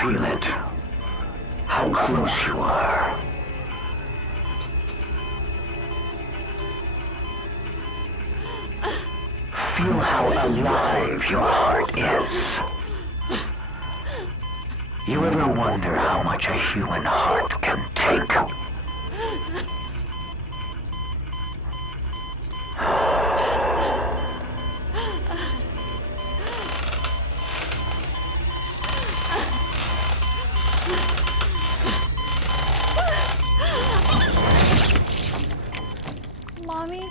feel it? How close you are? Feel how alive your heart is. You ever wonder how much a human heart can take? Mommy?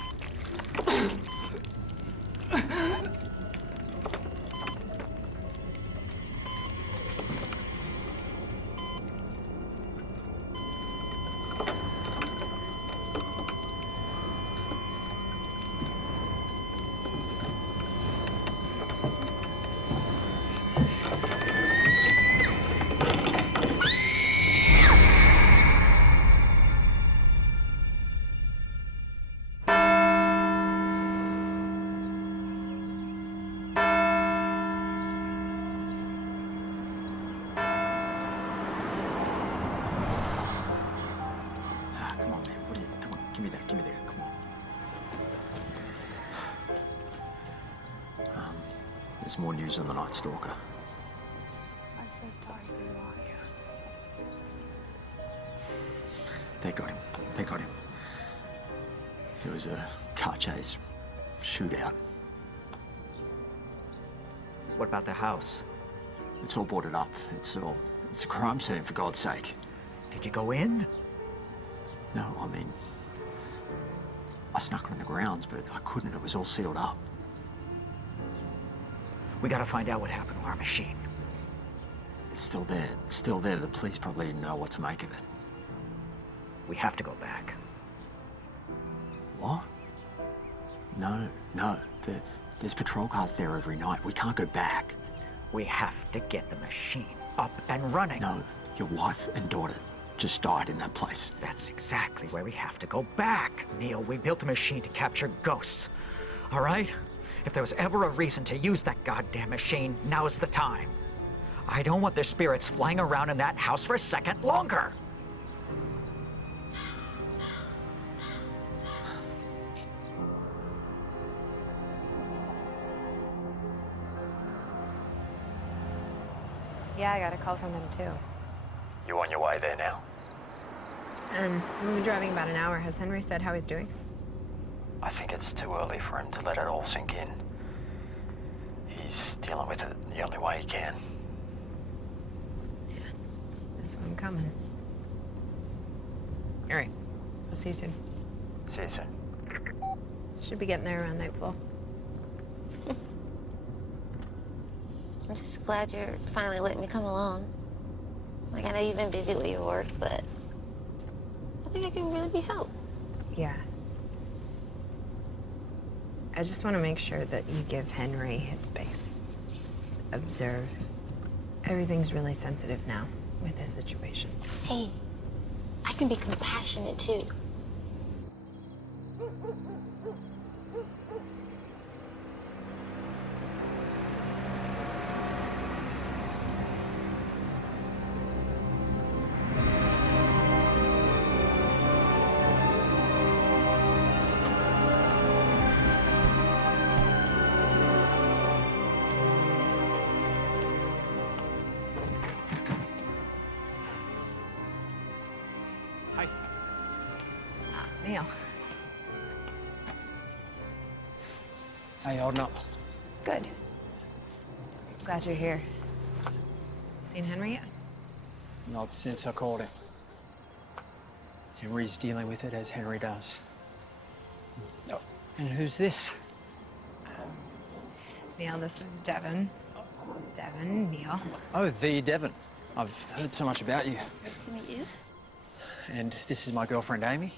Come on, man. What are you? Come on, give me that. Come on. There's more news on the Night Stalker. I'm so sorry for your loss. They got him. It was a car chase, shootout. What about the house? It's all boarded up. It's a crime scene, for God's sake. Did you go in? No, I mean, I snuck on the grounds, but I couldn't. It was all sealed up. We gotta find out what happened to our machine. It's still there. It's still there. The police probably didn't know what to make of it. We have to go back. What? No. There's patrol cars there every night. We can't go back. We have to get the machine up and running. No, your wife and daughter just died in that place. That's exactly where we have to go back. Neil, we built the machine to capture ghosts. All right? If there was ever a reason to use that goddamn machine, now's the time. I don't want their spirits flying around in that house for a second longer. Yeah, I got a call from them too. You on your way there now? We've been driving about an hour. Has Henry said how he's doing? I think it's too early for him to let it all sink in. He's dealing with it the only way he can. Yeah, that's why I'm coming. All right, I'll see you soon. See you soon. Should be getting there around nightfall. I'm just glad you're finally letting me come along. Like, I know you've been busy with your work, but I think I can really be helped. Yeah. I just want to make sure that you give Henry his space. Just observe. Everything's really sensitive now with his situation. Hey, I can be compassionate too. Neil. How you holding up? Good. Glad you're here. Seen Henry yet? Not since I called him. Henry's dealing with it as Henry does. Oh, and who's this? Neil, this is Devin. Devin, Neil. Oh, the Devin. I've heard so much about you. Nice to meet you. And this is my girlfriend, Amy.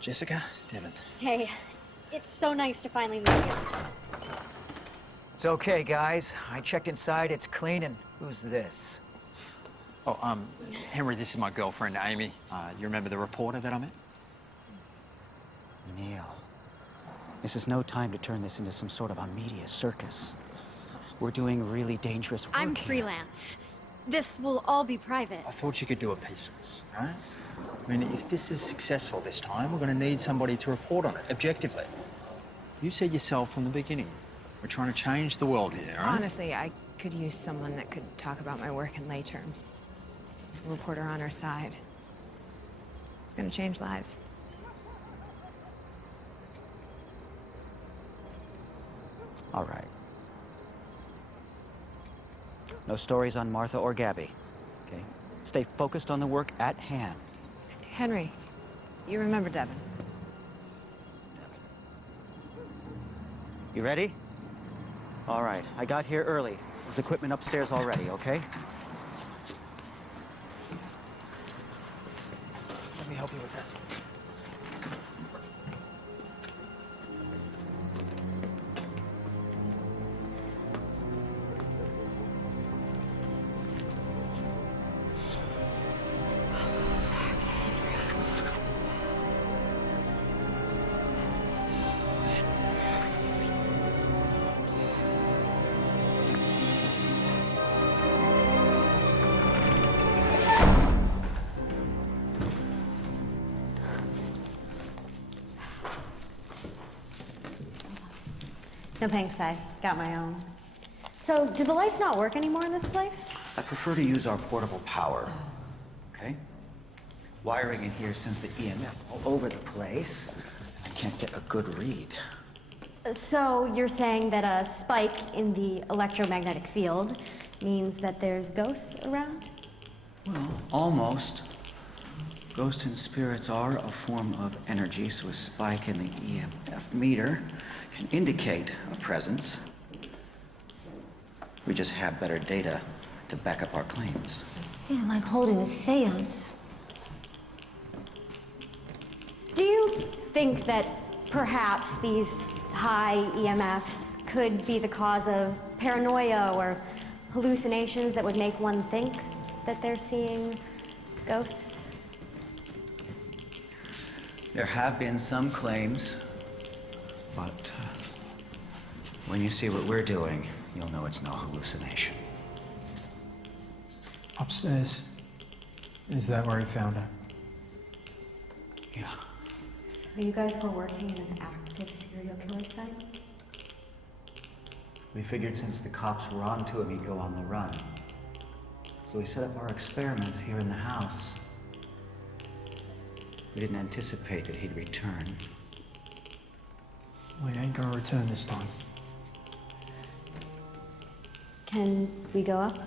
Jessica, Devin. Hey, it's so nice to finally meet you. It's okay, guys. I checked inside, it's clean, and who's this? Oh, Henry, this is my girlfriend, Amy. You remember the reporter that I met? Neil, this is no time to turn this into some sort of a media circus. We're doing really dangerous work I'm here. freelance. this will all be private. I thought you could do a piece of this, right? I mean, if this is successful this time, we're going to need somebody to report on it, objectively. You said yourself from the beginning, we're trying to change the world here, right? Honestly, I could use someone that could talk about my work in lay terms. A reporter on our side. It's gonna change lives. All right. No stories on Martha or Gabby, okay? Stay focused on the work at hand. Henry, you remember Devin? You ready? All right, I got here early. There's equipment upstairs already, okay? Let me help you with that. No thanks, I got my own. So, do the lights not work anymore in this place? I prefer to use our portable power, okay? Wiring in here sends the EMF all over the place. I can't get a good read. So, you're saying that a spike in the electromagnetic field means that there's ghosts around? Well, almost. Ghosts and spirits are a form of energy, so a spike in the EMF meter can indicate a presence. We just have better data to back up our claims. Yeah, like holding a seance. Do you think that perhaps these high EMFs could be the cause of paranoia or hallucinations that would make one think that they're seeing ghosts? There have been some claims, but when you see what we're doing, you'll know it's no hallucination. Upstairs. Is that where he found her? Yeah. So you guys were working in an active serial killer site? We figured since the cops were onto him, he'd go on the run. So we set up our experiments here in the house. We didn't anticipate that he'd return. We ain't gonna return this time. Can we go up?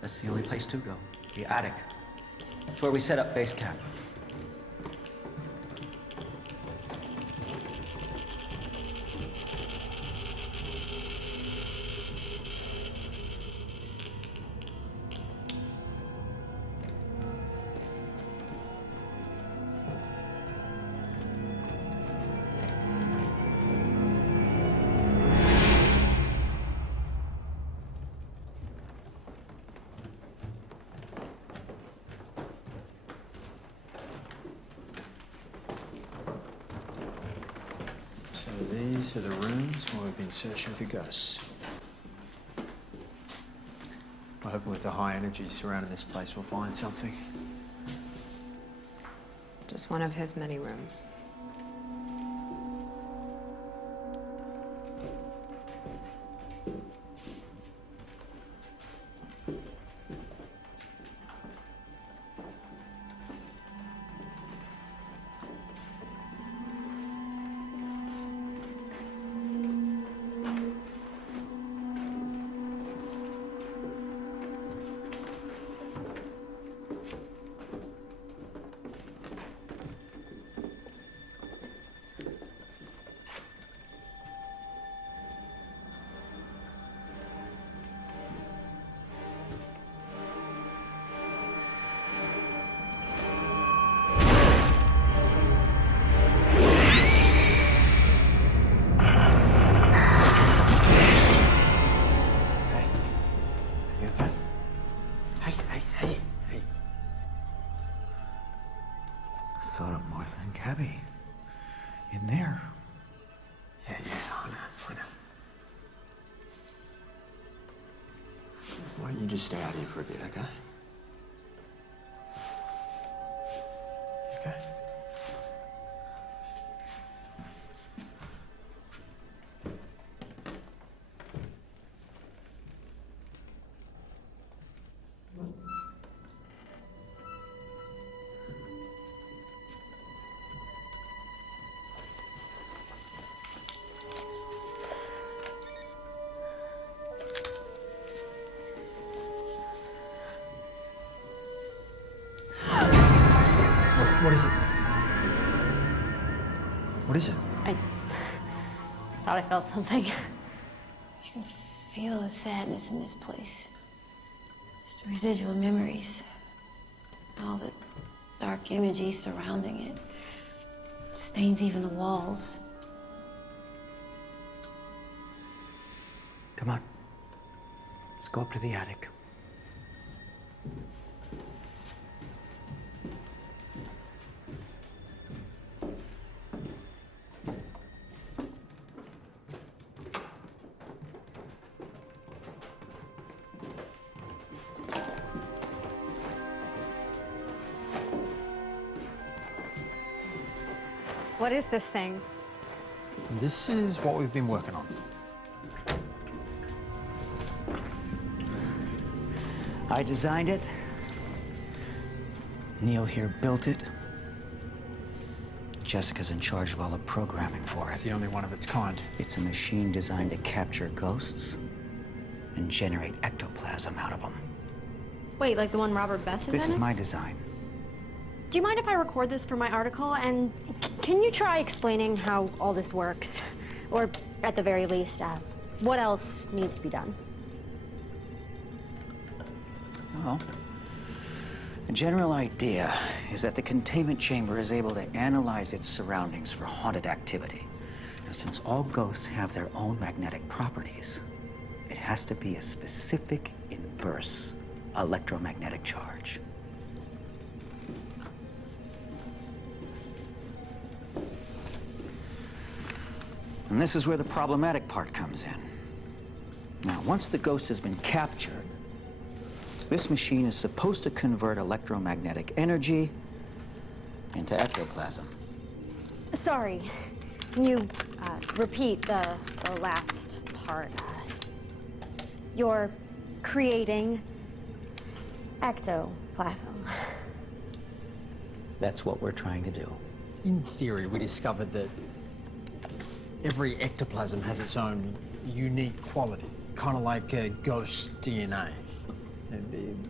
That's the only place to go. The attic. It's where we set up base camp. So these are the rooms where we've been searching for ghosts. I hope with the high energy surrounding this place we'll find something. Just one of his many rooms. Why don't you just stay out here for a bit, okay? Okay? What is it? What is it? I thought I felt something. You can feel the sadness in this place. Just the residual memories. All the dark energy surrounding it. It stains even the walls. Come on. Let's go up to the attic. What is this thing? This is what we've been working on. I designed it. Neil here built it. Jessica's in charge of all the programming for It's it. the only one of its kind. It's a machine designed to capture ghosts and generate ectoplasm out of them. Wait, like the one Robert Best invented? This is my design. Do you mind if I record this for my article? And can you try explaining how all this works? Or at the very least, what else needs to be done? Well, the general idea is that the containment chamber is able to analyze its surroundings for haunted activity. Now, since all ghosts have their own magnetic properties, it has to be a specific inverse electromagnetic charge. And this is where the problematic part comes in. Now, once the ghost has been captured, this machine is supposed to convert electromagnetic energy into ectoplasm. Sorry, can you repeat the last part? You're creating ectoplasm. That's what we're trying to do. In theory, we discovered that every ectoplasm has its own unique quality, kind of like ghost DNA.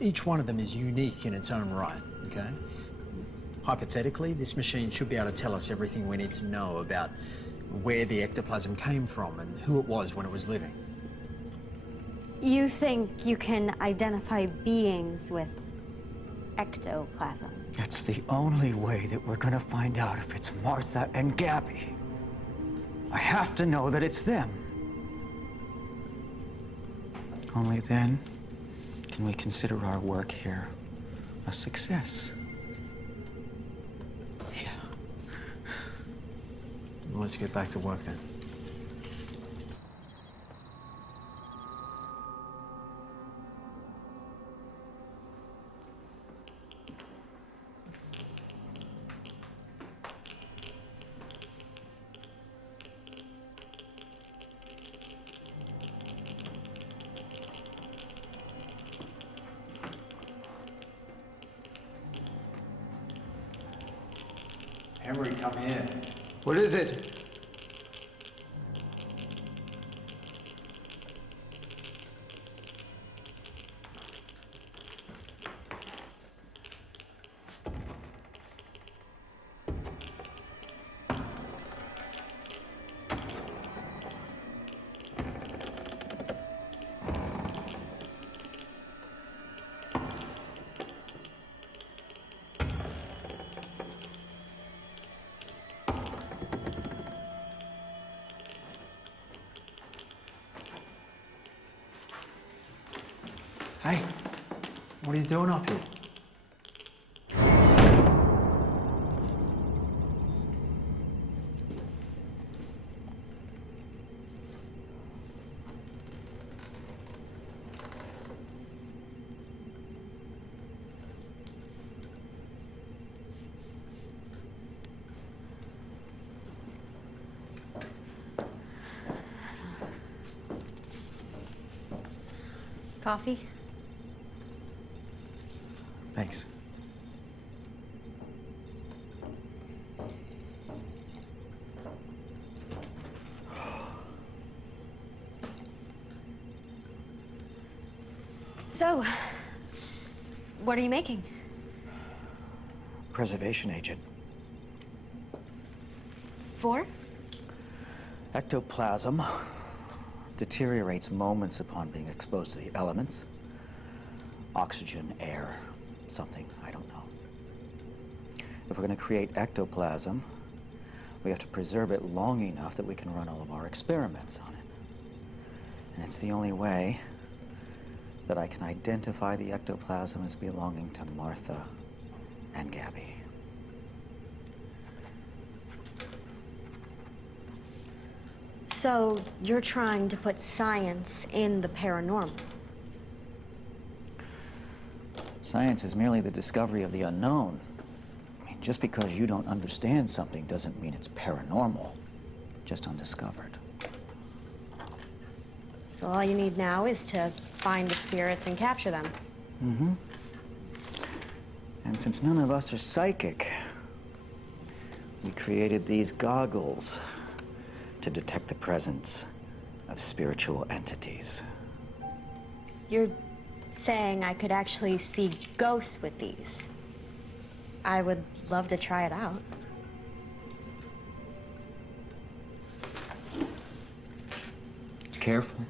Each one of them is unique in its own right, okay? Hypothetically, this machine should be able to tell us everything we need to know about where the ectoplasm came from and who it was when it was living. You think you can identify beings with ectoplasm? That's the only way that we're gonna find out if it's Martha and Gabby. I have to know that it's them. Only then can we consider our work here a success. Yeah. Well, let's get back to work then. Henry, come here. What is it? Hey, what are you doing up here? Coffee? Thanks. So, what are you making? Preservation agent. For? Ectoplasm deteriorates moments upon being exposed to the elements. Oxygen, air, something, I don't know. If we're going to create ectoplasm, we have to preserve it long enough that we can run all of our experiments on it. And it's the only way that I can identify the ectoplasm as belonging to Martha and Gabby. So, you're trying to put science in the paranormal? Science is merely the discovery of the unknown. I mean, just because you don't understand something doesn't mean it's paranormal, just undiscovered. So all you need now is to find the spirits and capture them. Mm-hmm. And since none of us are psychic, we created these goggles to detect the presence of spiritual entities. You're saying I could actually see ghosts with these? I would love to try it out. Careful.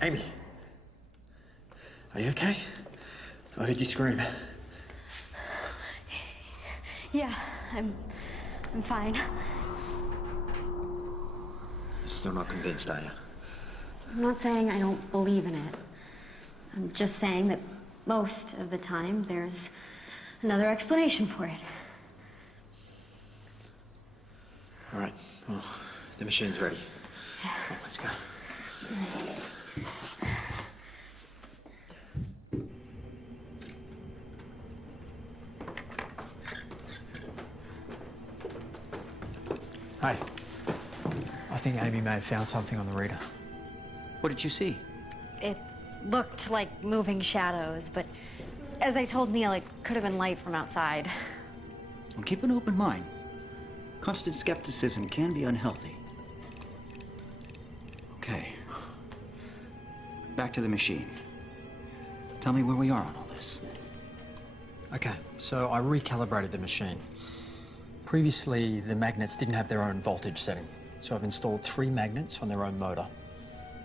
Amy. Are you okay? I heard you scream. Yeah, I'm fine. You're still not convinced, are you? I'm not saying I don't believe in it. I'm just saying that most of the time there's another explanation for it. All right, well, the machine's ready. Come on, let's go. Hey, I think Amy may have found something on the reader. What did you see? It looked like moving shadows, but as I told Neil, it could have been light from outside. Well, keep an open mind. Constant skepticism can be unhealthy. Okay. Back to the machine. Tell me where we are on all this. Okay, so I recalibrated the machine. Previously, the magnets didn't have their own voltage setting. So I've installed 3 magnets on their own motor,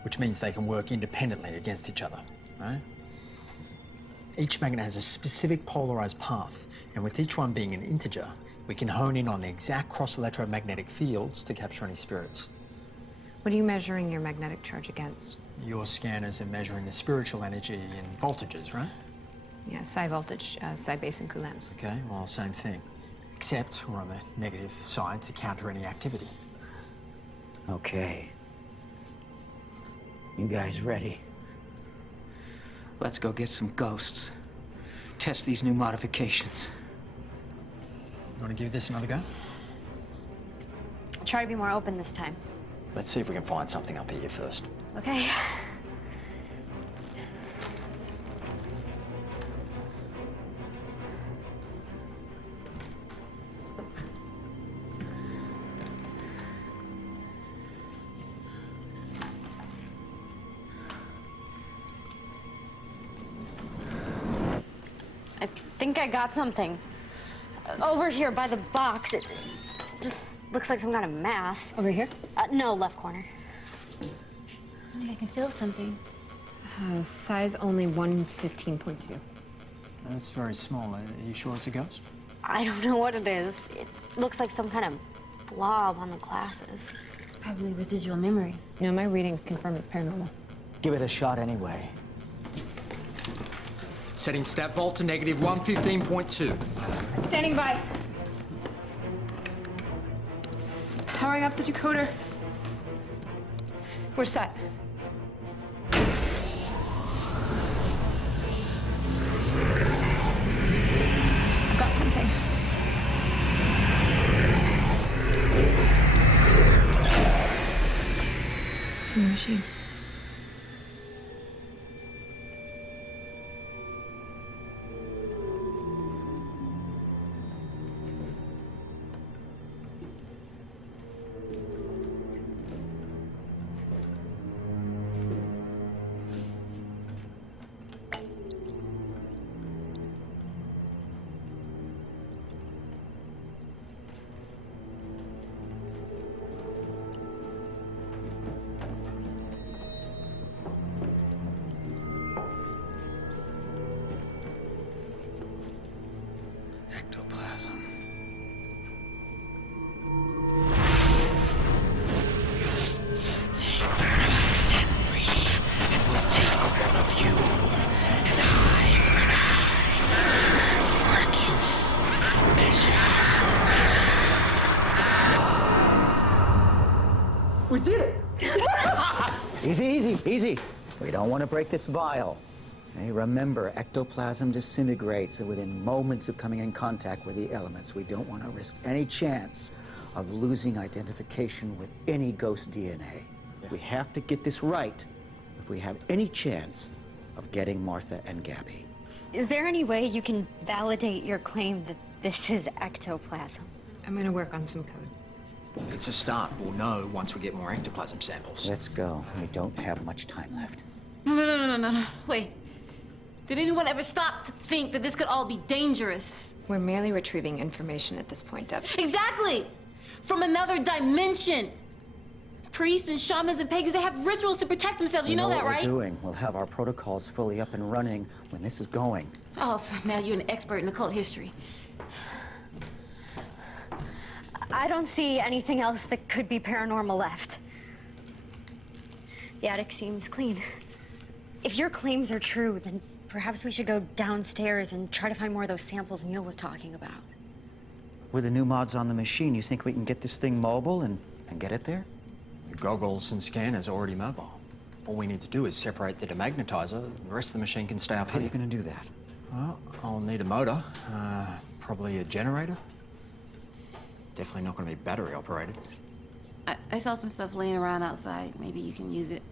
which means they can work independently against each other, right? Each magnet has a specific polarized path, and with each one being an integer, we can hone in on the exact cross-electromagnetic fields to capture any spirits. What are you measuring your magnetic charge against? Your scanners are measuring the spiritual energy in voltages, right? Yeah, psi voltage, psi base and coulombs. Okay, well, same thing. Except we're on the negative side to counter any activity. Okay. You guys ready? Let's go get some ghosts. Test these new modifications. You want to give this another go? I'll try to be more open this time. Let's see if we can find something up here first. Okay. I think I got something. Over here by the box. It just looks like some kind of mass. Over here? No, left corner. I think I can feel something. Size only 115.2. That's very small. Are you sure it's a ghost? I don't know what it is. It looks like some kind of blob on the glasses. It's probably residual memory. No, my readings confirm it's paranormal. Give it a shot anyway. Setting stat volt to negative 115.2. Standing by. Powering up the decoder. We're set. I've got something. It's in the machine. Ectoplasm. We did it! Easy, easy, easy. We don't want to break this vial. Hey, remember, ectoplasm disintegrates within moments of coming in contact with the elements. We don't want to risk any chance of losing identification with any ghost DNA. We have to get this right if we have any chance of getting Martha and Gabby. Is there any way you can validate your claim that this is ectoplasm? I'm gonna work on some code. It's a start. We'll know once we get more ectoplasm samples. Let's go. We don't have much time left. No. Wait. Did anyone ever stop to think that this could all be dangerous? We're merely retrieving information at this point, Deb. Exactly! From another dimension. Priests and shamans and pagans, they have rituals to protect themselves. You know that, what right? we're doing. We'll have our protocols fully up and running when this is going. Oh, so now you're an expert in occult history. I don't see anything else that could be paranormal left. The attic seems clean. If your claims are true, then perhaps we should go downstairs and try to find more of those samples Neil was talking about. With the new mods on the machine, you think we can get this thing mobile and get it there? The goggles and scanners are already mobile. All we need to do is separate the demagnetizer. The rest of the machine can stay up How are here. you going to do that? Well, I'll need a motor, probably a generator. Definitely not going to be battery operated. I saw some stuff laying around outside. Maybe you can use it.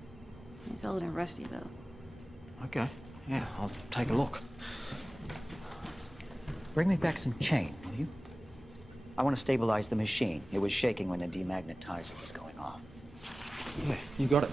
It's old and rusty, though. Okay, yeah, I'll take a look. Bring me back some chain, will you? I want to stabilize the machine. It was shaking when the demagnetizer was going off. Yeah, you got it.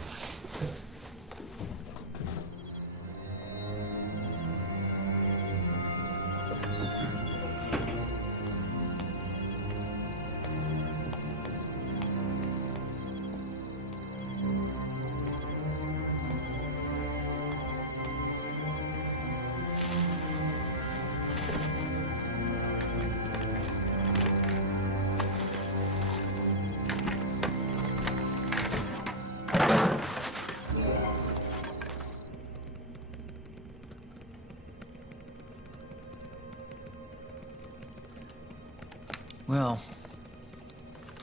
Well,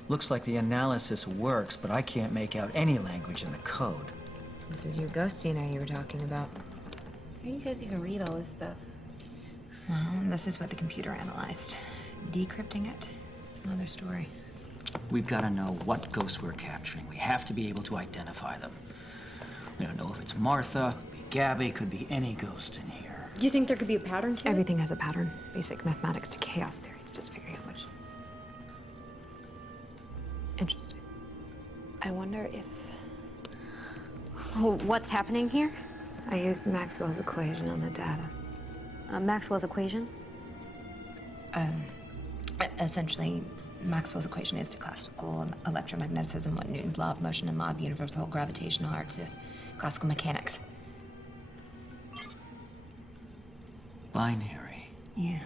looks like the analysis works, but I can't make out any language in the code. This is your ghost DNA you were talking about. How you guys even read all this stuff? Well, this is what the computer analyzed. Decrypting it, it's another story. We've got to know what ghosts we're capturing. We have to be able to identify them. We don't know if it's Martha, could be Gabby, could be any ghost in here. Do you think there could be a pattern to it? Everything has a pattern. Basic mathematics to chaos theory. It's just figuring out which. Interesting. I wonder if... Oh, what's happening here? I used Maxwell's equation on the data. Maxwell's equation? Essentially, Maxwell's equation is to classical electromagnetism what Newton's law of motion and law of universal gravitational are to classical mechanics. Binary. Yeah.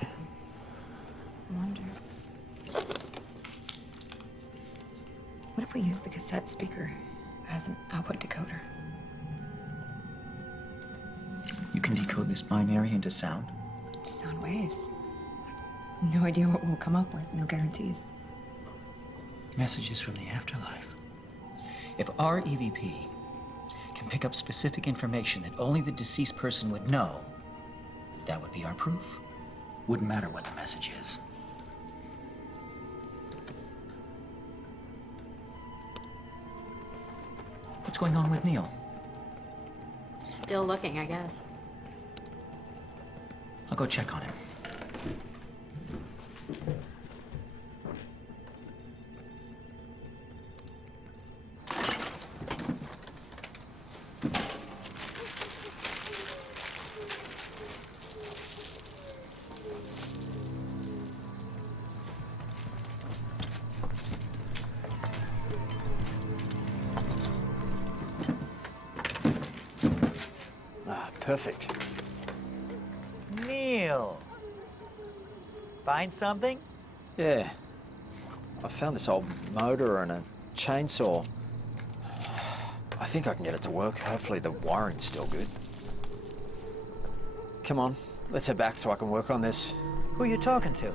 I wonder... What if we use the cassette speaker as an output decoder? You can decode this binary into sound? To sound waves. No idea what we'll come up with, no guarantees. Messages from the afterlife. If our EVP can pick up specific information that only the deceased person would know, that would be our proof. Wouldn't matter what the message is. What's going on with Neil? Still looking, I guess. I'll go check on him. Perfect. Neil! Find something? Yeah. I found this old motor and a chainsaw. I think I can get it to work. Hopefully the wiring's still good. Come on, let's head back so I can work on this. Who are you talking to?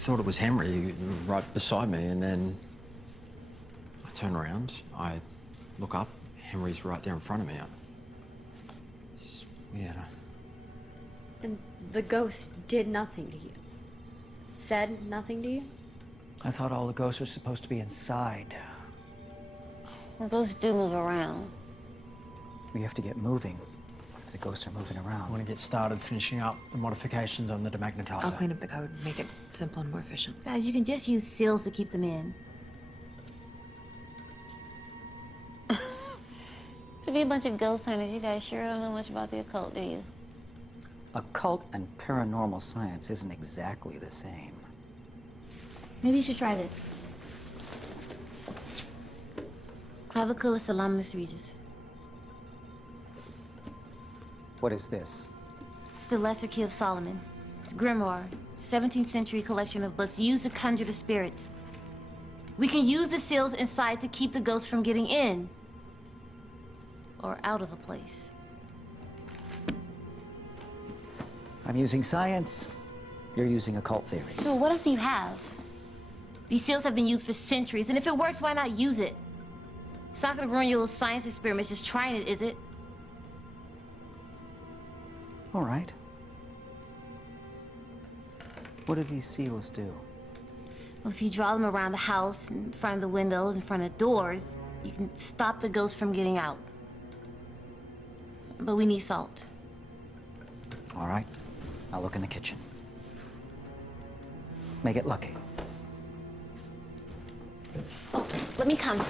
Thought it was Henry right beside me, and then I turn around, I look up, Henry's right there in front of me. It's weird. And the ghost did nothing to you? Said nothing to you? I thought all the ghosts are supposed to be inside. Well, ghosts do move around. We have to get moving if the ghosts are moving I around. want to get started finishing up the modifications on the demagnetizer. I'll clean up the code, make it simple and more efficient. Guys, you can just use seals to keep them in. To be a bunch of ghost hunters, you guys sure don't know much about the occult, do you? Occult and paranormal science isn't exactly the same. Maybe you should try this. Clavicula salaminus regis. What is this? It's the Lesser Key of Solomon. It's grimoire, 17th century collection of books used to conjure the spirits. We can use the seals inside to keep the ghosts from getting in. Or out of a place. I'm using science. You're using occult theories. So what else do you have? These seals have been used for centuries, and if it works, why not use it? It's not gonna ruin your little science experiments just trying it, is it? All right. What do these seals do? Well, if you draw them around the house, in front of the windows, in front of doors, you can stop the ghosts from getting out. But we need salt. All right. I'll look in the kitchen. Make it lucky. Oh, let me come.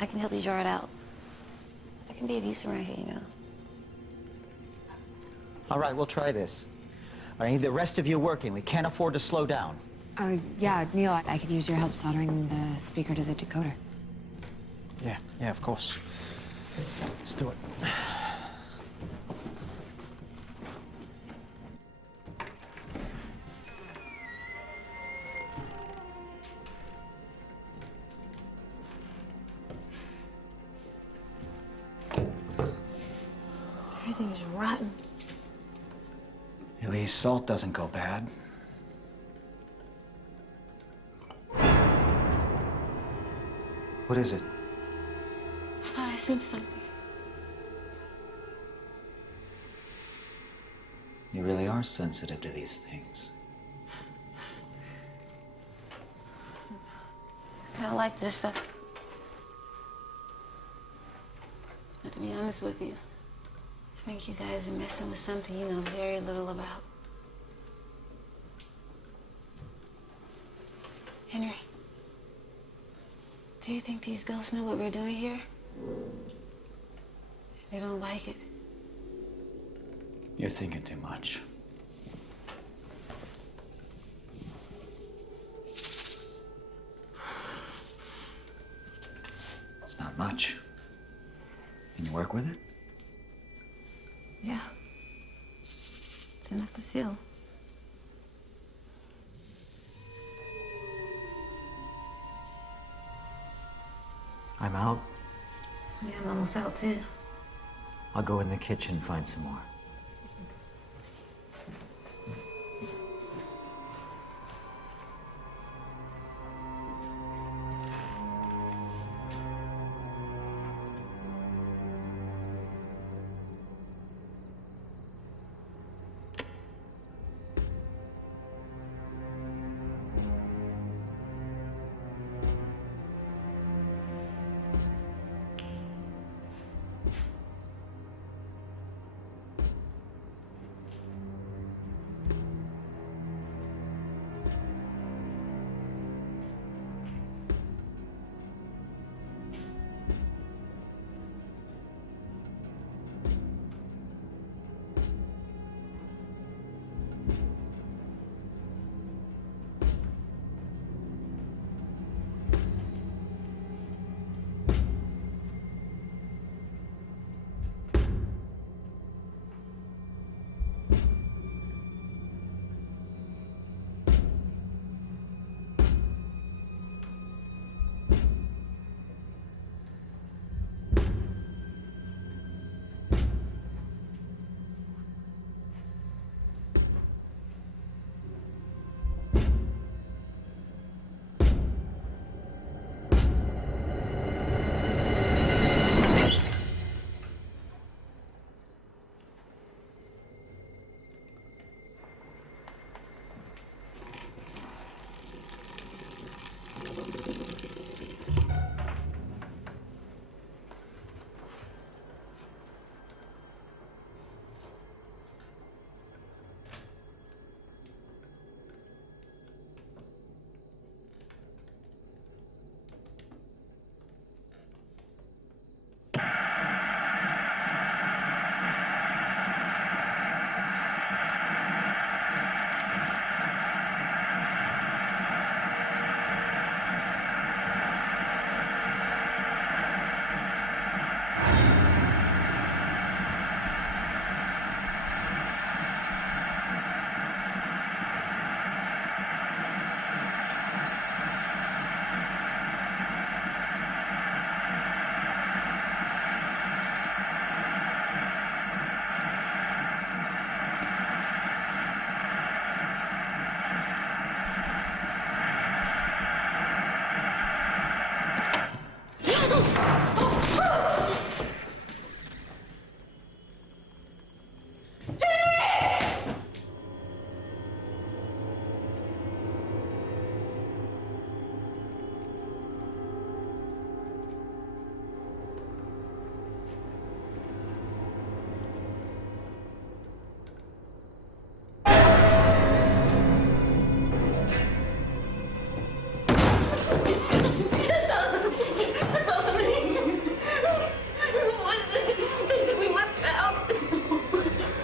I can help you draw it out. I can be of use around here, you know. All right, we'll try this. I need the rest of you working. We can't afford to slow down. Yeah, Neil, I could use your help soldering the speaker to the decoder. Yeah, of course. Let's do it. Everything's rotten. At least salt doesn't go bad. What is it? I thought I sensed something. You really are sensitive to these things. I don't like this stuff. But to be honest with you, I think you guys are messing with something you know very little about. Henry, do you think these ghosts know what we're doing here? They don't like it. You're thinking too much. It's not much. Can you work with it? Yeah. It's enough to seal. I'm out. Yeah, I'm almost out too. I'll go in the kitchen and find some more.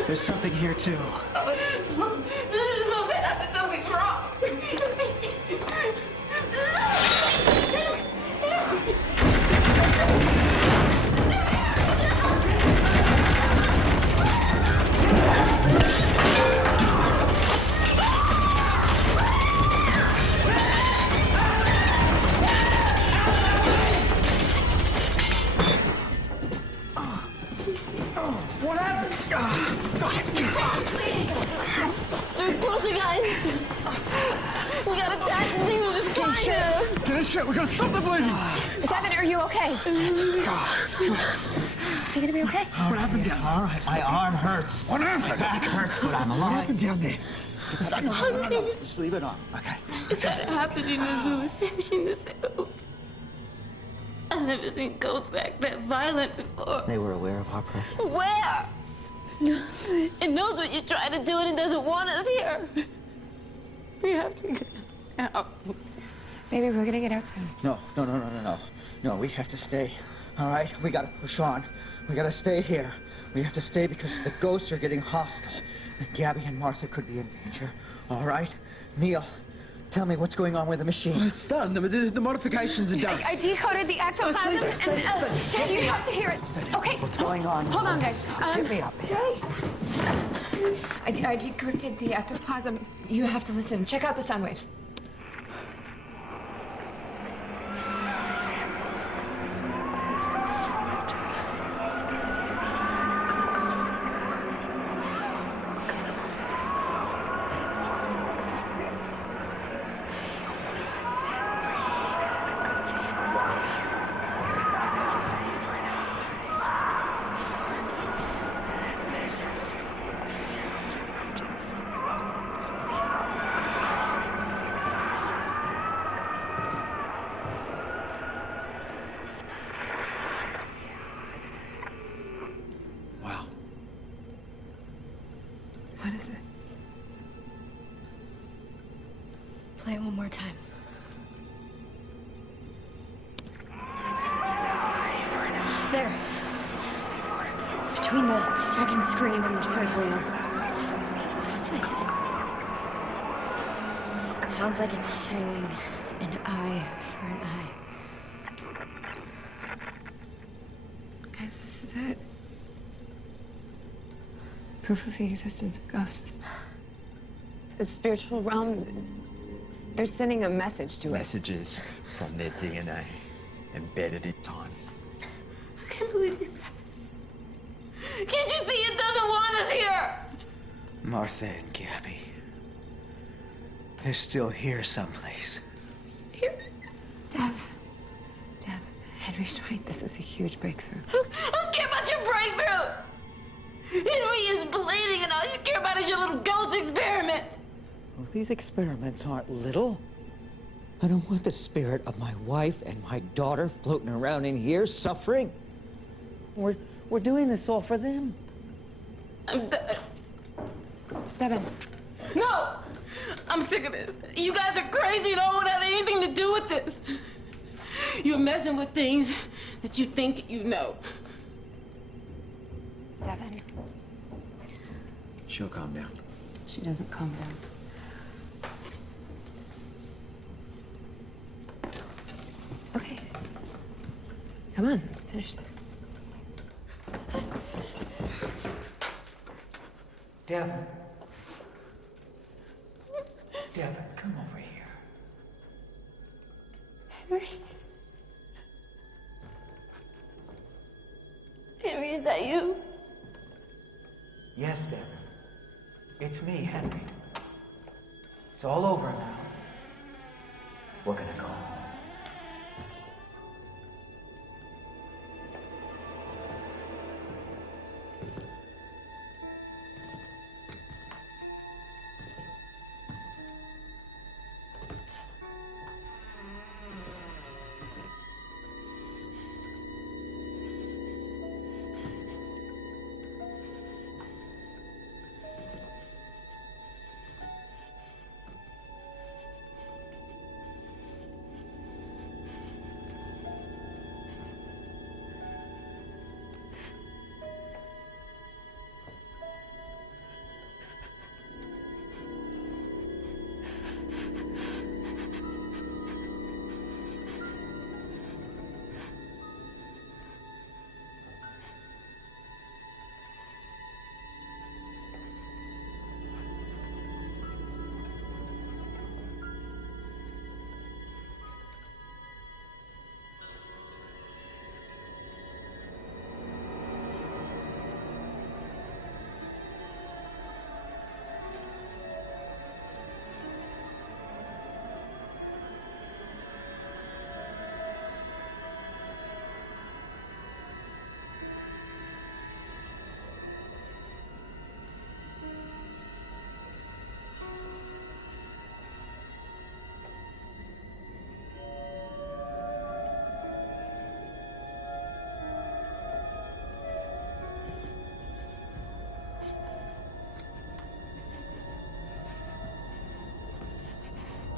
There's something here too. Oh, this is what happened. Something's wrong. They're closing, guys. We got attacked and things are just flying at us. Get a shit. We gotta stop the bleeding. Devin, are you okay? Is he gonna be okay? What happened down? All right, my arm hurts. What happened? My back hurts, but I'm alive. What happened down there? No. Just leave it on. Okay. It's not happening as we were finishing the sales. I've never seen ghosts act that violent before. They were aware of our presence. Where? It knows what you're trying to do and it doesn't want us here. We have to get out. Maybe we're gonna get out soon. No. No, we have to stay. All right? We gotta push on. We gotta stay here. We have to stay because the ghosts are getting hostile. And Gabby and Martha could be in danger. All right? Neil, tell me what's going on with the machine. It's done. The modifications are done. I decoded the ectoplasm and you have to hear it. Okay. What's going on? Hold on, guys. Get me up. I decrypted the ectoplasm. You have to listen. Check out the sound waves. Wow. What is it? Play it one more time. There. Between the second scream and the third wheel. Sounds like it's saying an eye for an eye. Guys, this is it. Proof of the existence of ghosts. The spiritual realm, they're sending a message to us. Messages from their DNA embedded in time. I can't believe you guys. Can't you see it doesn't want us here? Martha and Gabby. They're still here someplace. Dev, Henry's right. This is a huge breakthrough. I don't care about your breakthrough. Henry is bleeding and all you care about is your little ghost experiment. Well, these experiments aren't little. I don't want the spirit of my wife and my daughter floating around in here suffering. We're doing this all for them. I'm done. Devin. No! I'm sick of this. You guys are crazy and don't want to have anything to do with this. You're messing with things that you think you know. Devin. She'll calm down. She doesn't calm down. Okay. Come on, let's finish this. Devin. Devin, come over here. Henry? Henry, is that you? Yes, Devin. It's me, Henry. It's all over now. We're gonna go home.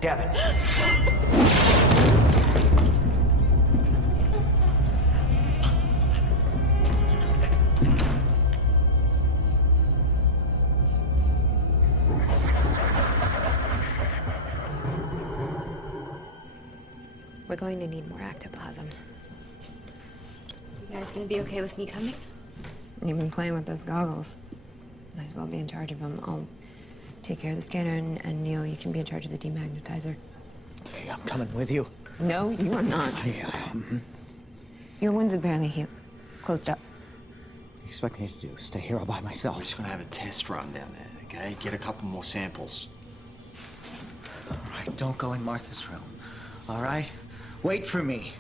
Devin. We're going to need more ectoplasm. You guys gonna be okay with me coming? You've been playing with those goggles. Might as well be in charge of them. I'll take care of the scanner, and Neil, you can be in charge of the demagnetizer. Okay, I'm coming with you. No, you are not. Yeah. Your wounds have barely healed. Closed up. What do you expect me to do? Stay here all by myself? We're just gonna have a test run down there, okay? Get a couple more samples. All right, don't go in Martha's room. All right? Wait for me.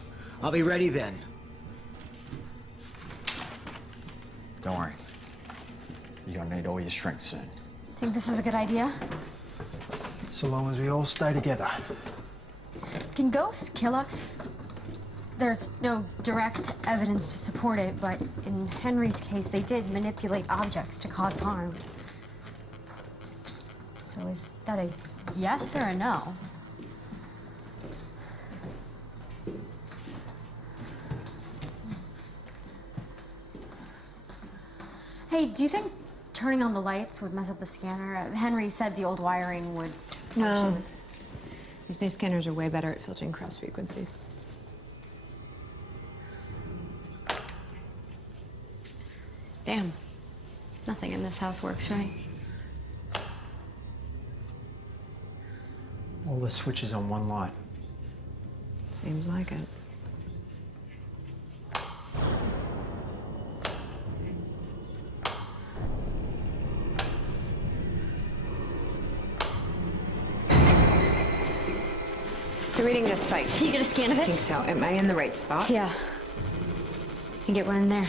I'll be ready then. Don't worry. You're gonna need all your strength soon. Think this is a good idea? So long as we all stay together. Can ghosts kill us? There's no direct evidence to support it, but in Henry's case, they did manipulate objects to cause harm. So is that a yes or a no? Hey, do you think turning on the lights would mess up the scanner? Henry said the old wiring would No. function. These new scanners are way better at filtering cross frequencies. Damn. Nothing in this house works right. All the switches on one light. Seems like it. The reading just spiked. Can you get a scan of I it? think so. Am I in the right spot? Yeah. Can get one in there.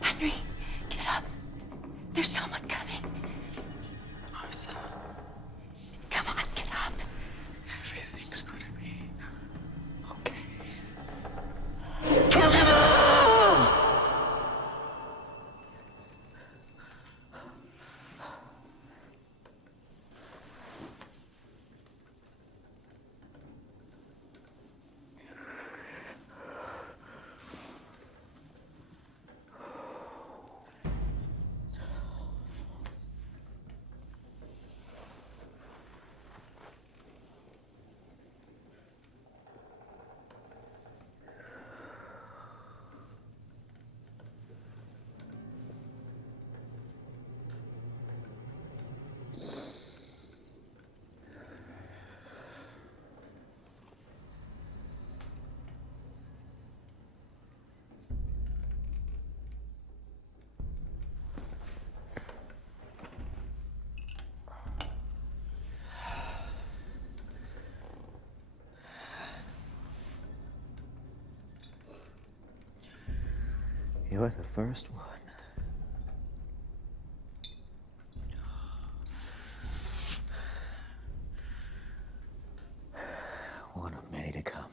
Henry, get up. There's someone coming. Martha, Come on, get up. everything's gonna be okay. You're the first one. One of many to come.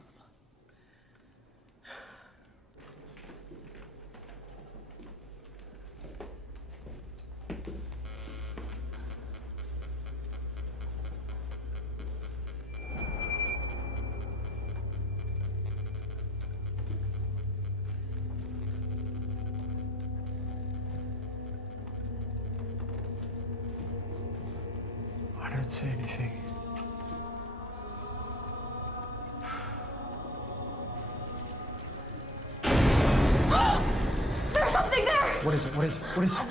I don't see anything. There's something there! What is it? What is it? What is it?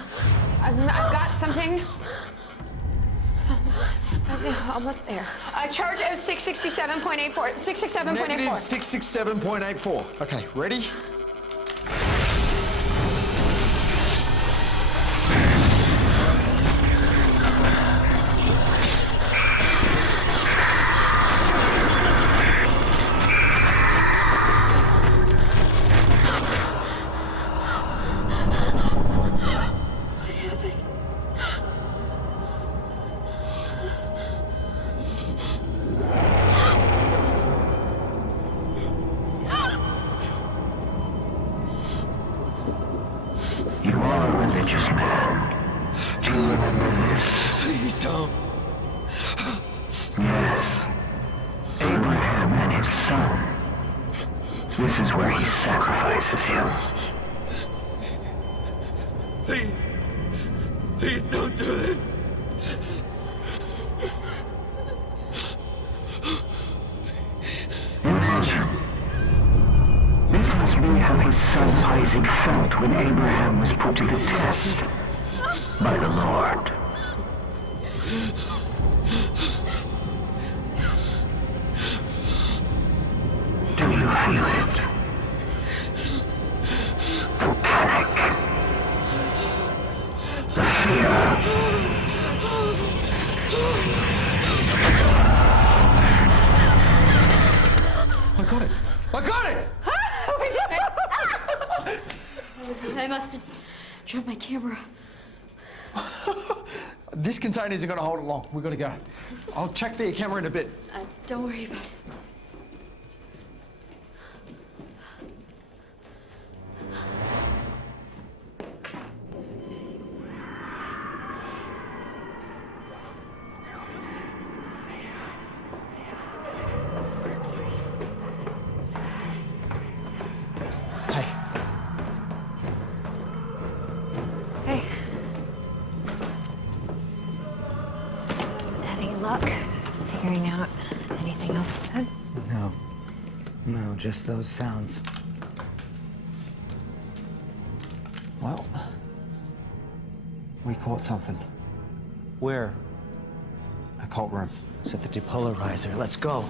I've got something. Almost there. Charge of 667.84. 667.84. Negative 667.84. Okay, ready? Abraham's son. This is where he sacrifices him. Please. Please don't do this. Imagine. This must be how his son Isaac felt when Abraham was put to the test by the Lord. Do you feel it? The panic. The fear. I got it! I got it! I must have dropped my camera. This container isn't going to hold it long. We've got to go. I'll check for your camera in a bit. Don't worry about it. Hey. Any luck figuring out anything else it said? No. No, just those sounds. Well, we caught something. Where? A cult room. It's at the depolarizer. Let's go.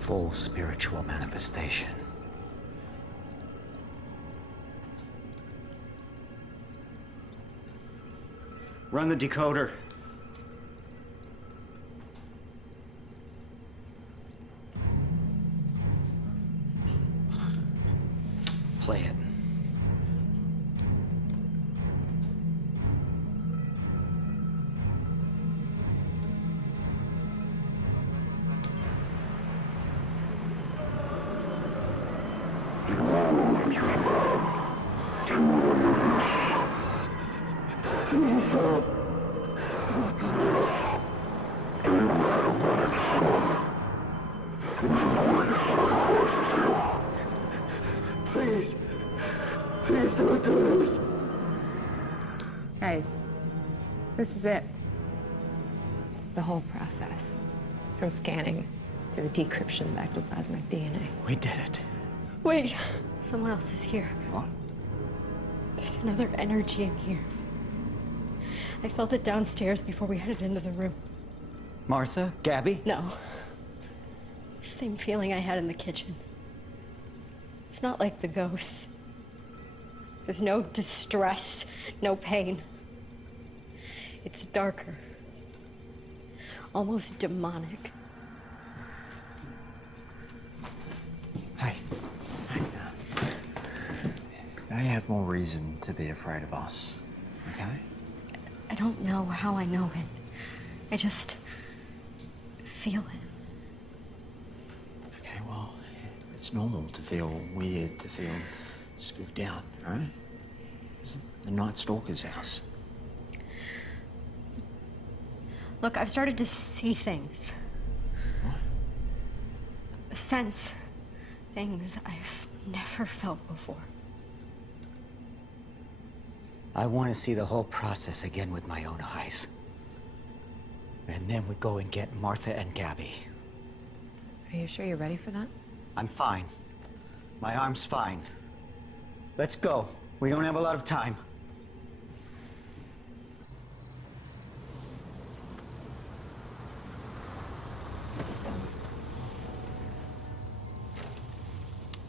Full spiritual manifestation. Run the decoder. Play it. Guys, this is it. The whole process. From scanning to the decryption of ectoplasmic DNA. We did it. Wait, someone else is here. What? There's another energy in here. I felt it downstairs before we headed into the room. Martha? Gabby? No. It's the same feeling I had in the kitchen. It's not like the ghosts. There's no distress, no pain. It's darker. Almost demonic. Hey. They have more reason to be afraid of us, okay? I don't know how I know it. I just feel it. Okay, well, it's normal to feel weird, to feel spooked out, right? This is the Night Stalker's house. Look, I've started to see things. What? Sense things I've never felt before. I want to see the whole process again with my own eyes. And then we go and get Martha and Gabby. Are you sure you're ready for that? I'm fine. My arm's fine. Let's go. We don't have a lot of time.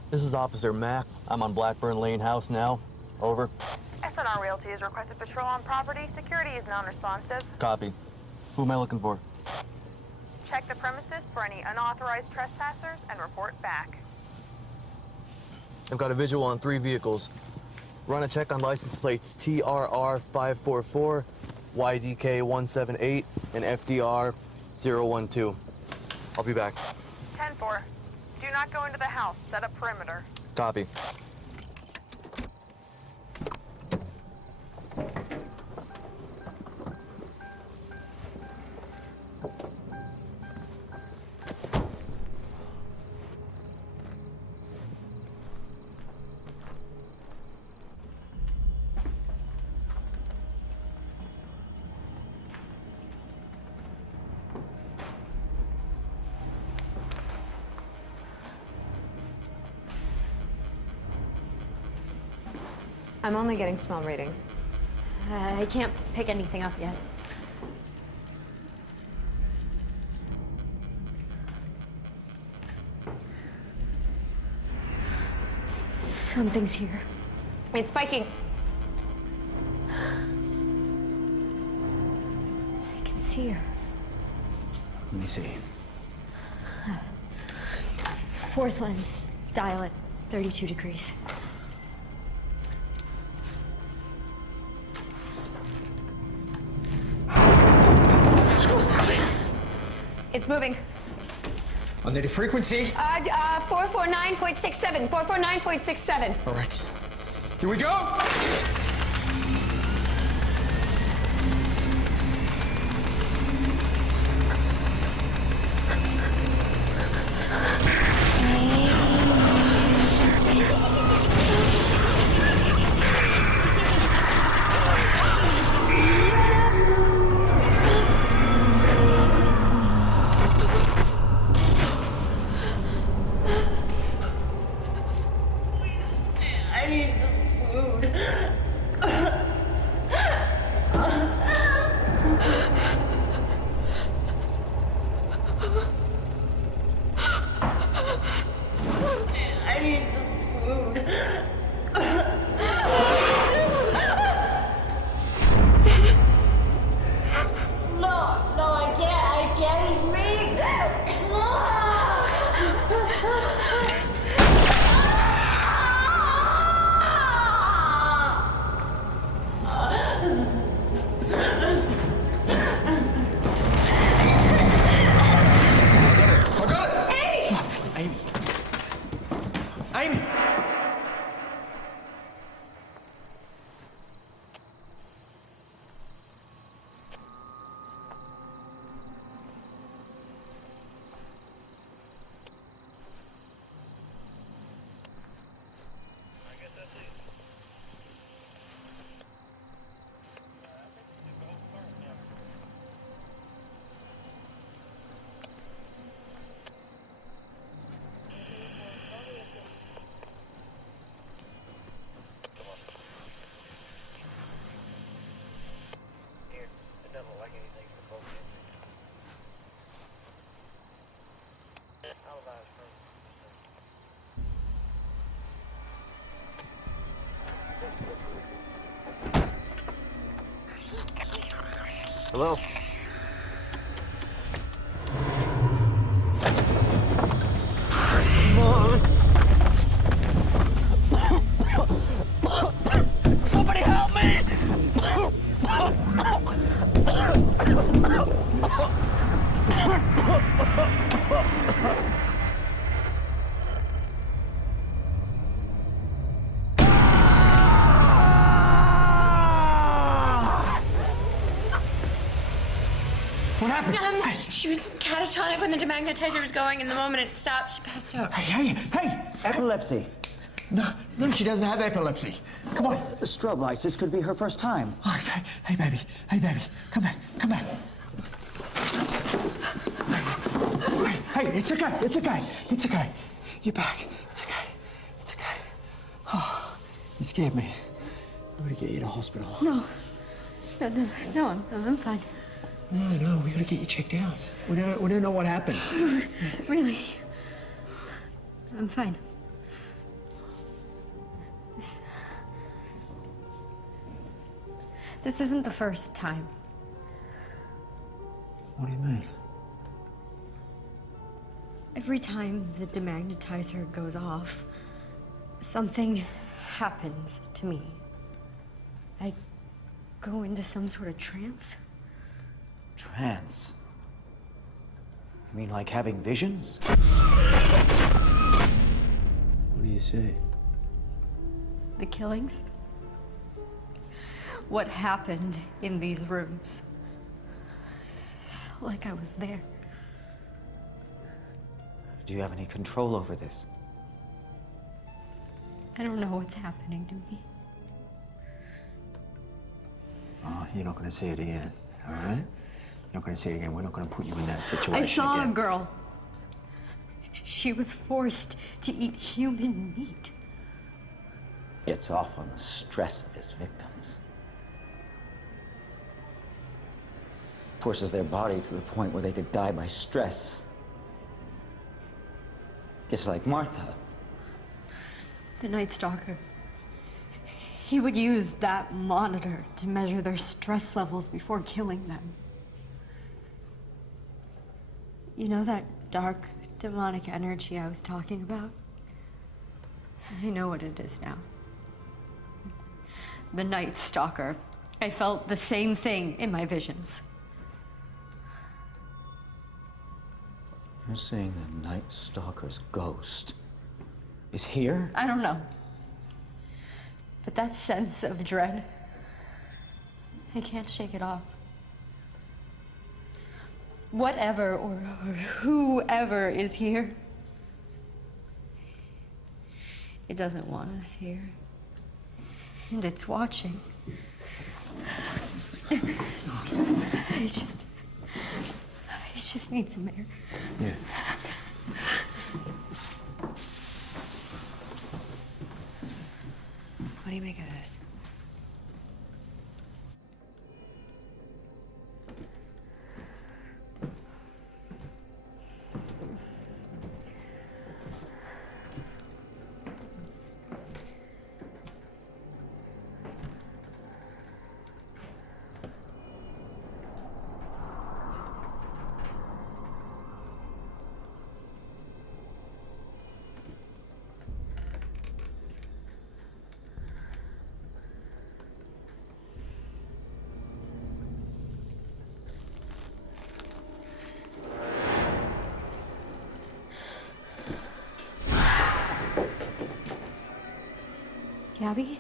This is Officer Mack. I'm on Blackburn Lane House now. Over. SNR Realty has requested patrol on property. Security is non-responsive. Copy. Who am I looking for? Check the premises for any unauthorized trespassers and report back. I've got a visual on 3 vehicles. Run a check on license plates TRR 544, YDK 178, and FDR 012. I'll be back. 10-4. Do not go into the house. Set up perimeter. Copy. I'm only getting small readings. I can't pick anything up yet. Something's here. It's spiking. I can see her. Let me see. Fourth lens. Dial it. 32 degrees. It's moving. On the frequency. 449.67. 449.67. All right. Here we go. I need some food. I need some food. No, I can't eat meat. Amy! Hello? Somebody help me! What happened? She was catatonic when the demagnetizer was going, and the moment it stopped, she passed out. Hey! Epilepsy. No, she doesn't have epilepsy. Come on. The strobe lights. This could be her first time. Okay. Hey, baby. Come back. Hey, it's okay. You're back. It's okay. Oh, you scared me. I'm gonna get you to hospital. No, I'm fine. No, we gotta get you checked out. We don't know what happened. Really? I'm fine. This isn't the first time. What do you mean? Every time the demagnetizer goes off, something happens to me, I go into some sort of trance. Trance? You mean like having visions? What do you see? The killings. What happened in these rooms. Felt like I was there. Do you have any control over this? I don't know what's happening to me. Oh, you're not going to see it again, all right? You're not going to see it again. We're not going to put you in that situation I saw again. a girl. She was forced to eat human meat. Gets off on the stress of his victims. Forces their body to the point where they could die by stress. Just like Martha. The Night Stalker. He would use that monitor to measure their stress levels before killing them. You know that dark, demonic energy I was talking about? I know what it is now. The Night Stalker. I felt the same thing in my visions. You're saying the Night Stalker's ghost is here? I don't know. But that sense of dread, I can't shake it off. Whatever or whoever is here, it doesn't want us here. And it's watching. I just need some air. Yeah. What do you make of this? Gabby?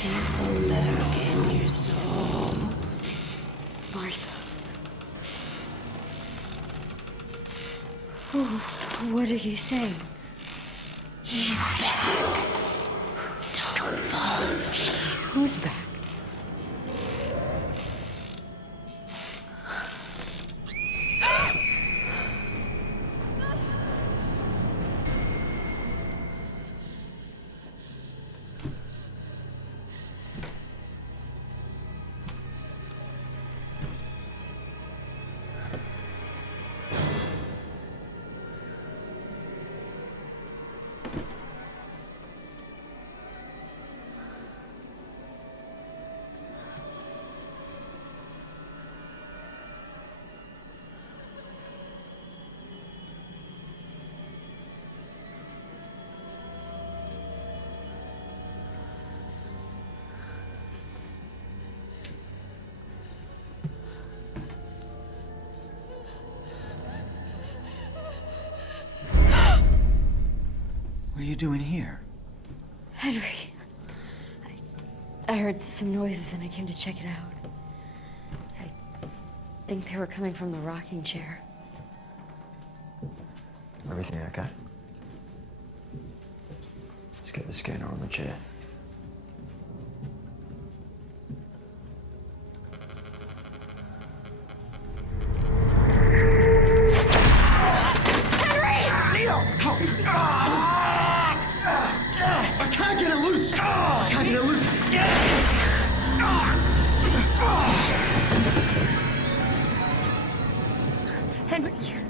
People lurk in your souls. Martha. What are you saying? He's back. Don't fall asleep. Who's back? you doing here? Henry, I heard some noises and I came to check it out. I think they were coming from the rocking chair. Everything okay? Let's get the scanner on the chair. I can't get it loose! I can't get it loose!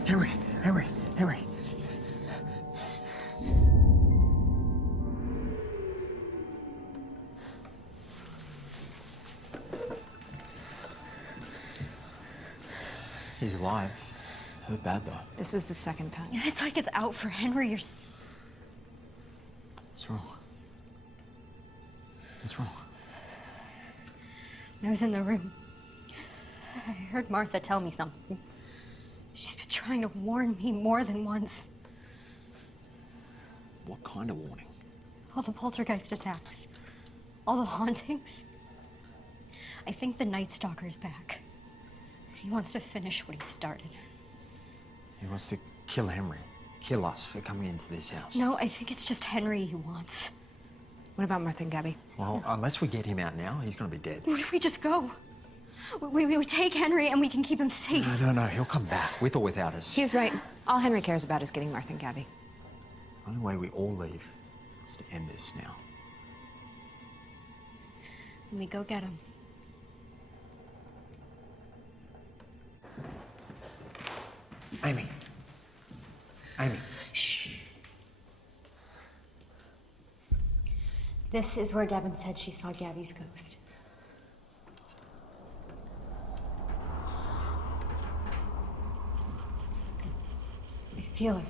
Henry! Henry! He's alive. Hurt bad, though. This is the second time. It's like it's out for Henry. What's wrong? What's wrong? When I was in the room, I heard Martha tell me something. She's been trying to warn me more than once. What kind of warning? All the poltergeist attacks. All the hauntings. I think the Night Stalker's back. He wants to finish what he started. He wants to kill Henry. Kill us for coming into this house. No, I think it's just Henry he wants. What about Martha and Gabby? Well, unless we get him out now, he's gonna be dead. What if we just go? We would take Henry and we can keep him safe. No, he'll come back, with or without us. He's right. All Henry cares about is getting Martha and Gabby. The only way we all leave is to end this now. Let me go get him. Amy. Shh. This is where Devin said she saw Gabby's ghost. I feel her.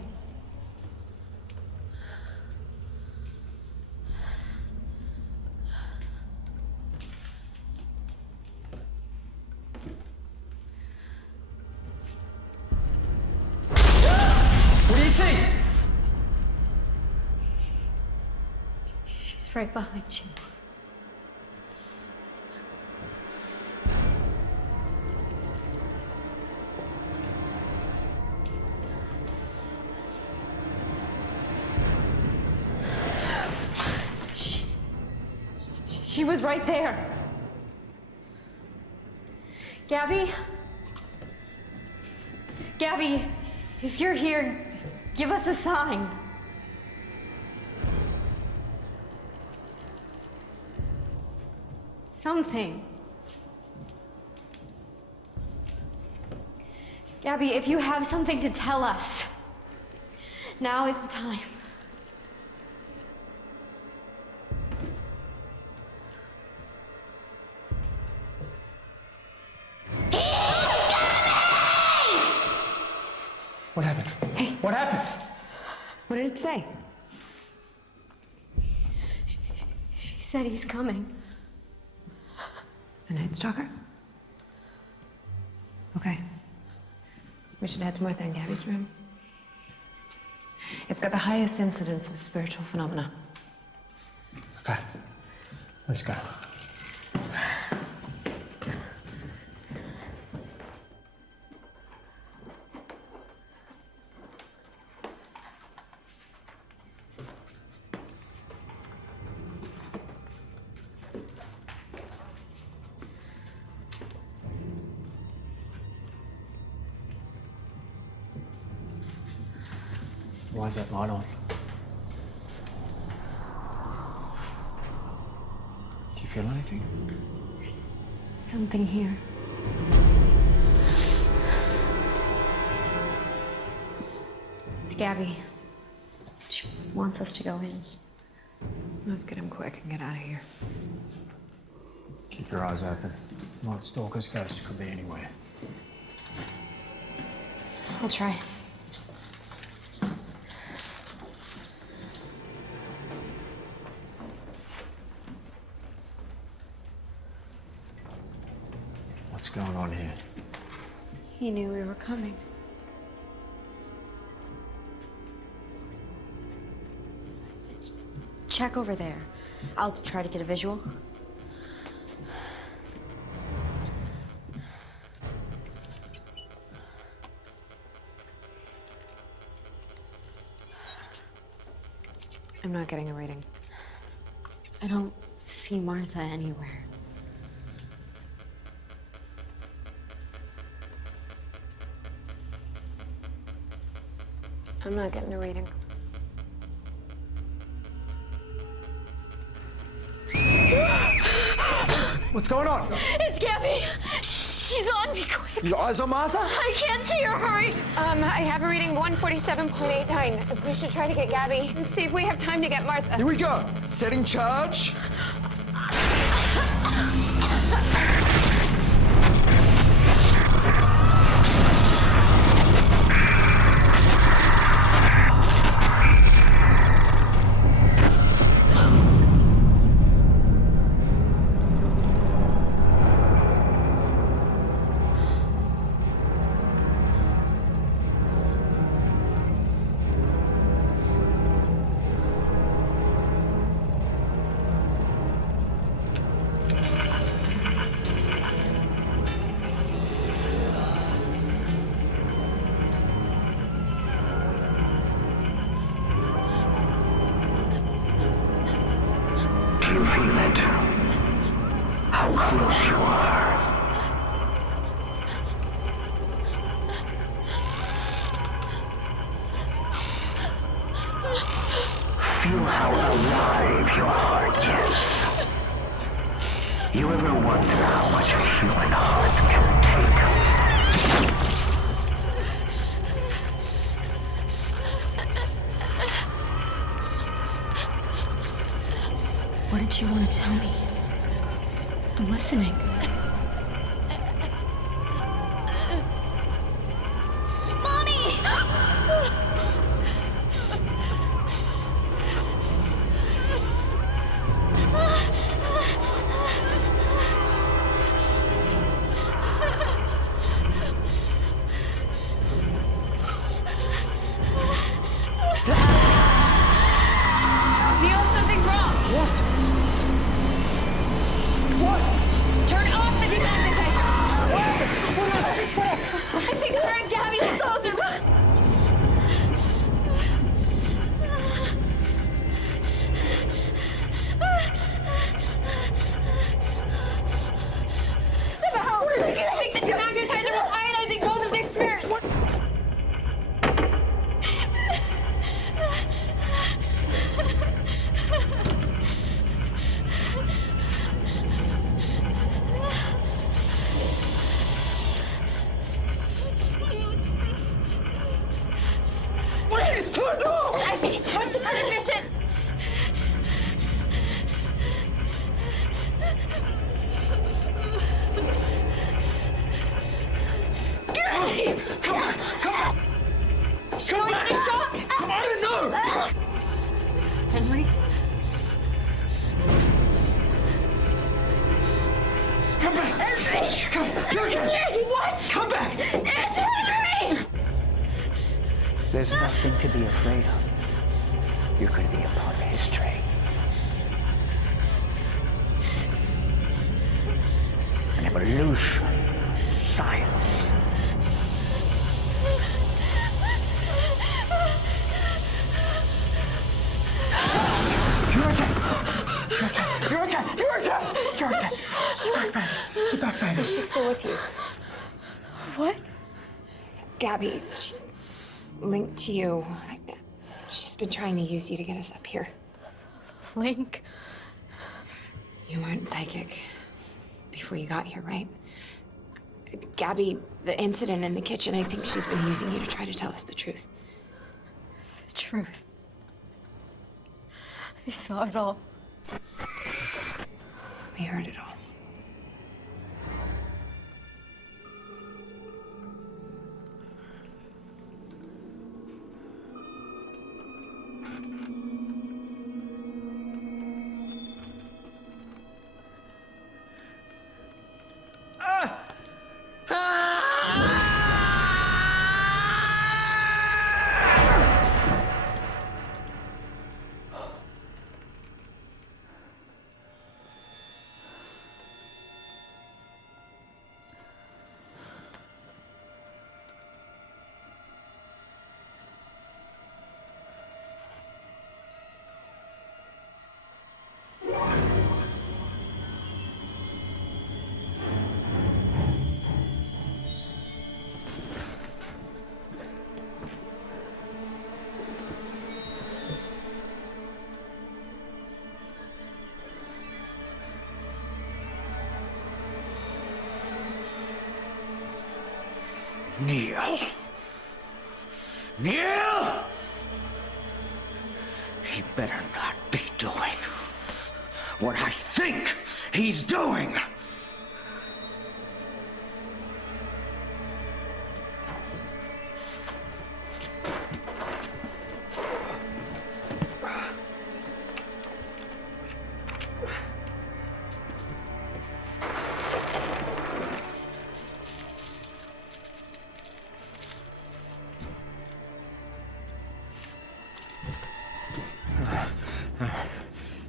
What do you see? She's right behind you. She was right there. Gabby? Gabby, if you're here, give us a sign. Something. Gabby, if you have something to tell us, now is the time. What happened? Hey. What happened? What did it say? She said he's coming. The Night Stalker? Okay. We should head to Martha and Gabby's room. It's got the highest incidence of spiritual phenomena. Okay. Let's go. Why is that light on? Do you feel anything? There's something here. It's Gabby. She wants us to go in. Let's get him quick and get out of here. Keep your eyes open. Night Stalker's ghost could be anywhere. I'll try. What's going on here? He knew we were coming. check over there. I'll try to get a visual. I'm not getting a reading. I don't see Martha anywhere. I'm not getting a reading. What's going on? It's Gabby. She's on me, quick. Your eyes on Martha? I can't see her, hurry. I have a reading 147.89. We should try to get Gabby and see if we have time to get Martha. Here we go. Setting charge. Do you feel it? How close you are. Feel how alive your heart gets. You ever wonder how much a human heart can take? What did you want to tell me? I'm listening. Neil, something's wrong. What? Turn off the demagnetizer. I think her and Gabby's souls are... Somehow, I think the demagnetizer was ionizing both of their spirits. What? Wait, it's turned off! I think it's supposed to put efficient. Come on! She's going into shock. Come on, no! Henry? Come back! Come, you're okay! What? Come back! It's Henry! There's nothing to be afraid of. You're going to be a part of history. An evolution of science. You're okay. You're okay. You're okay. You're okay. Get back, baby. Get back, baby. She's still with you. What? Gabby, she linked to you. She's been trying to use you to get us up here. Link? You weren't psychic before you got here, right? Gabby, the incident in the kitchen, I think she's been using you to try to tell us the truth. The truth. I saw it all. We heard it all. Neil! Neil! He better not be doing what I think he's doing!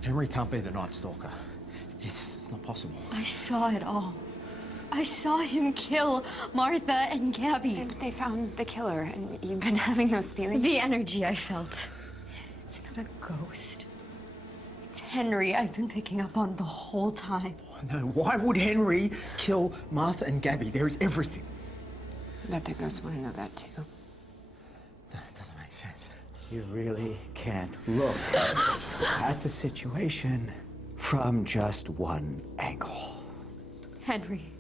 Henry can't be the Night Stalker. It's not possible. I saw it all. I saw him kill Martha and Gabby. And they found the killer, and you've been having those feelings? The energy I felt. It's not a ghost. It's Henry I've been picking up on the whole time. No, why would Henry kill Martha and Gabby? There is everything. I bet the ghosts want to know that, too. No, it doesn't make sense. You really can't look at the situation from just one angle. Henry,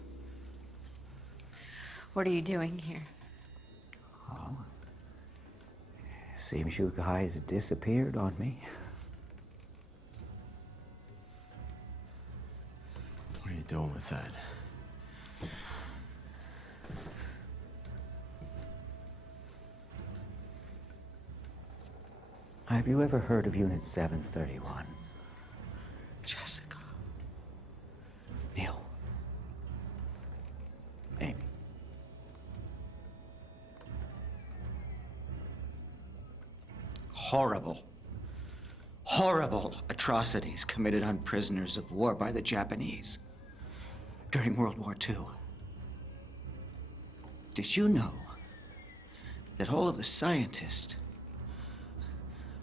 what are you doing here? Oh, seems you guys disappeared on me. What are you doing with that? Have you ever heard of Unit 731? Jessica. Neil. Amy. Horrible, horrible atrocities committed on prisoners of war by the Japanese during World War II. Did you know that all of the scientists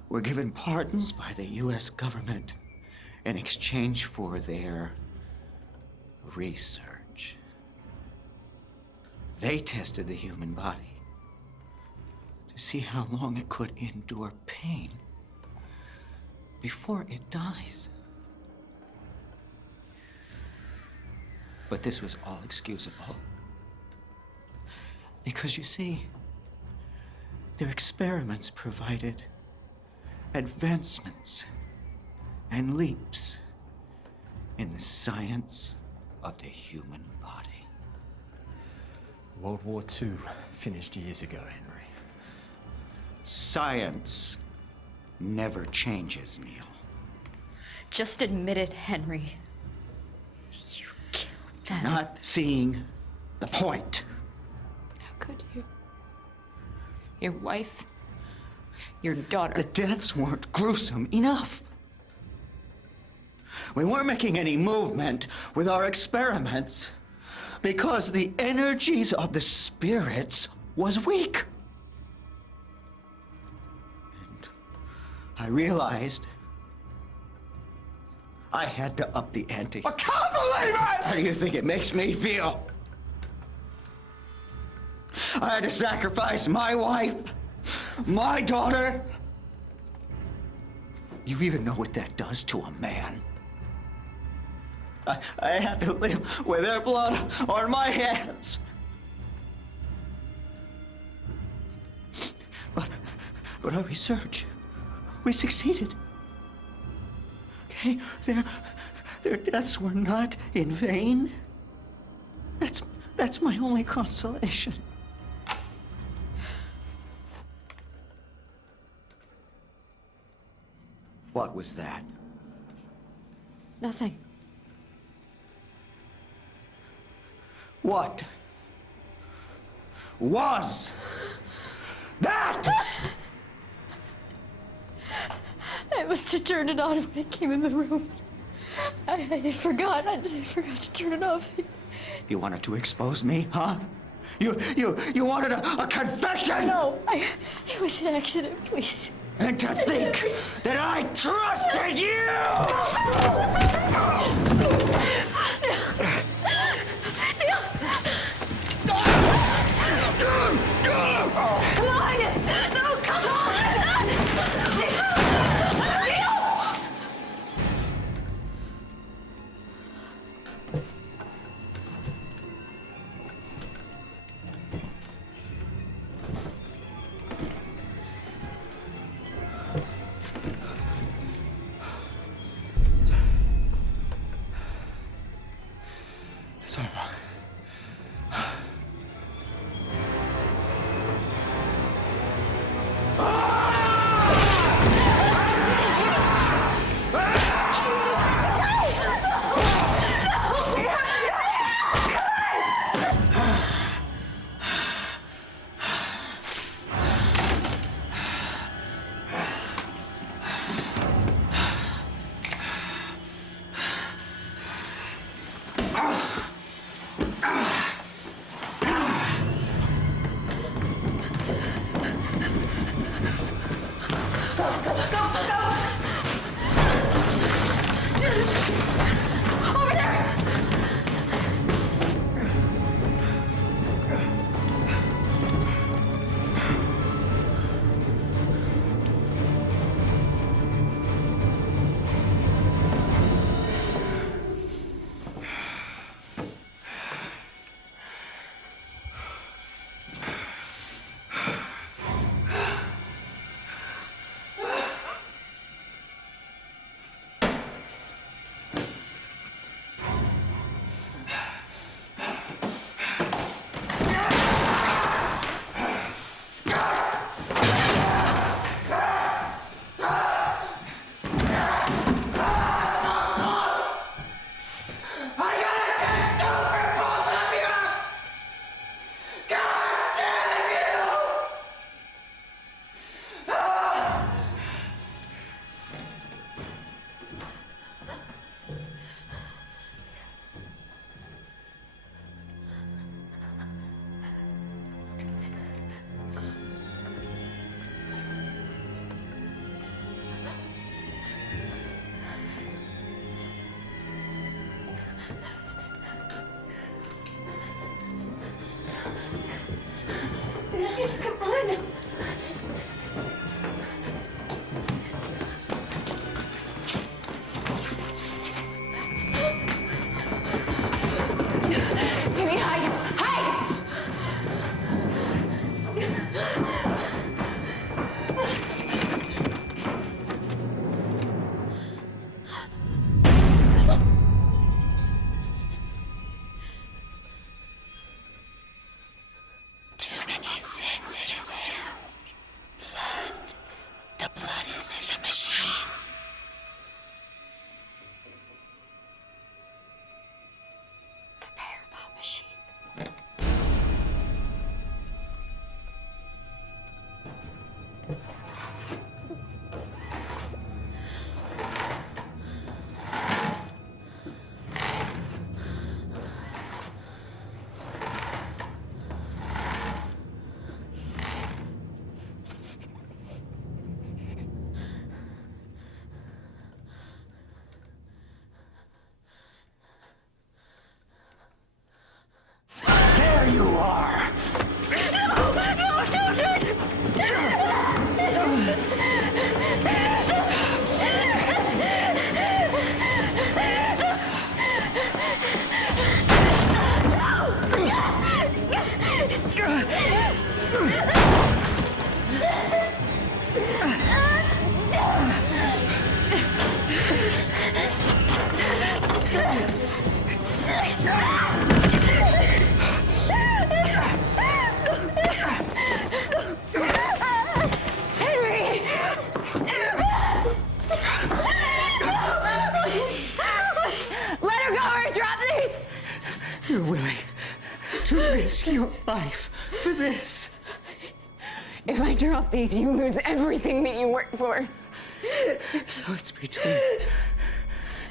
were given pardons by the U.S. government in exchange for their research? They tested the human body to see how long it could endure pain before it dies. But this was all excusable. Because you see, their experiments provided advancements and leaps in the science of the human body. World War II finished years ago, Henry. Science never changes, Neil. Just admit it, Henry. You killed them. Not seeing the point. How could you? Your wife, your daughter. The deaths weren't gruesome enough. We weren't making any movement with our experiments because the energies of the spirits was weak. And I realized I had to up the ante. I can't believe it! How do you think it makes me feel? I had to sacrifice my wife, my daughter. You even know what that does to a man? I had to live with their blood on my hands. But our research, we succeeded. Okay? Their deaths were not in vain. That's my only consolation. What was that? Nothing. What was that? I must have turned it on when I came in the room. I forgot. I forgot to turn it off. You wanted to expose me, huh? You wanted a confession? No, it was an accident, please. And to think that I trusted you! Come on! No, come on! Come on. Henry, hide! Hide! Too many sins in his hands. Blood. The blood is in the machine. Prepare bomb machine. There you are! No, don't! Henry! Let her go or drop this! You're willing to risk your life for this? If I drop these, you lose everything that you worked for. So it's between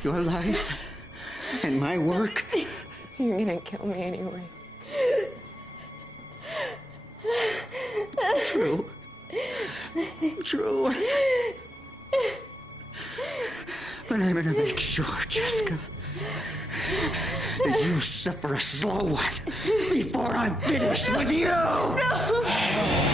your life and my work? You're gonna kill me anyway. True. True. But I'm gonna make sure, Jessica, that you suffer a slow one before I'm finished with you! No!